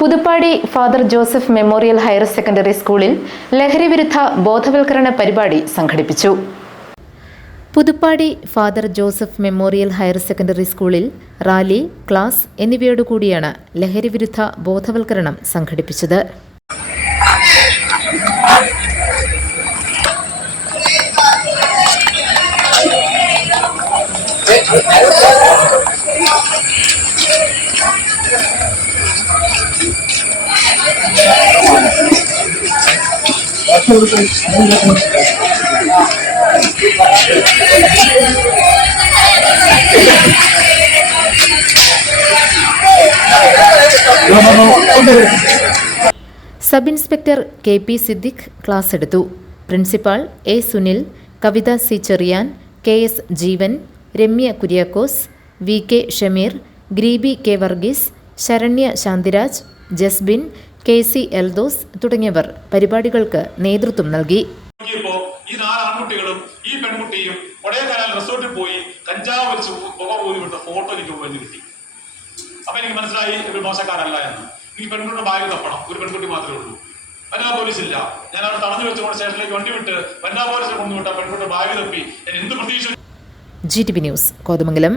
Puthuppadi father Joseph memorial higher secondary സ്കൂളിൽ ലഹരിവിരുദ്ധ ബോധവൽക്കരണ പരിപാടി സംഘടിപ്പിച്ചു. Puthuppadi father Joseph memorial higher secondary സ്കൂളിൽ റാലി, ക്ലാസ് എന്നിവയോടുകൂടിയാണ് ലഹരിവിരുദ്ധ ബോധവൽക്കരണം സംഘടിപ്പിച്ചത്. Sub inspector KP Siddique class എടുത്തു. Principal A Sunil, Kavitha C Cherian, KS Jeevan, Ramya Kuriakose, VK Shameer, Greeby K Varghese, Saranya Shanthiraj, Jasbin, KC Eldhose തുടങ്ങിയവർ പരിപാടികൾക്ക് നേതൃത്വം നൽകി. ഈ 4 ആൺകുട്ടികളും ഈ പെൺകുട്ടിയും കൊടൈക്കനാൽ റിസോർട്ടിൽ പോയി കഞ്ചാവ് വലിച്ച് പുക പോയിട്ട് ഫോട്ടോ എനിക്ക് പോയി കിട്ടി. അപ്പൊ എനിക്ക് മനസ്സിലായി ഇവർ മോശക്കാരല്ല എന്ന്. ഈ പെൺകുട്ടിയുടെ ബാഗ് തപ്പണം, ഒരു പെൺകുട്ടി മാത്രമേ ഉള്ളൂ. വനിതാ പോലീസ് ഇല്ല. ഞാൻ അവിടെ തടഞ്ഞു വെച്ചുകൊണ്ട് സ്റ്റേഷനിലേക്ക് വണ്ടി വിട്ട് വനിതാ പോലീസിനെ കൊണ്ടുവിട്ട പെൺകുട്ടിയുടെ ബാഗ് തപ്പി ഞാൻ എന്ത് പ്രതീക്ഷ. GTV news Kothamangalam.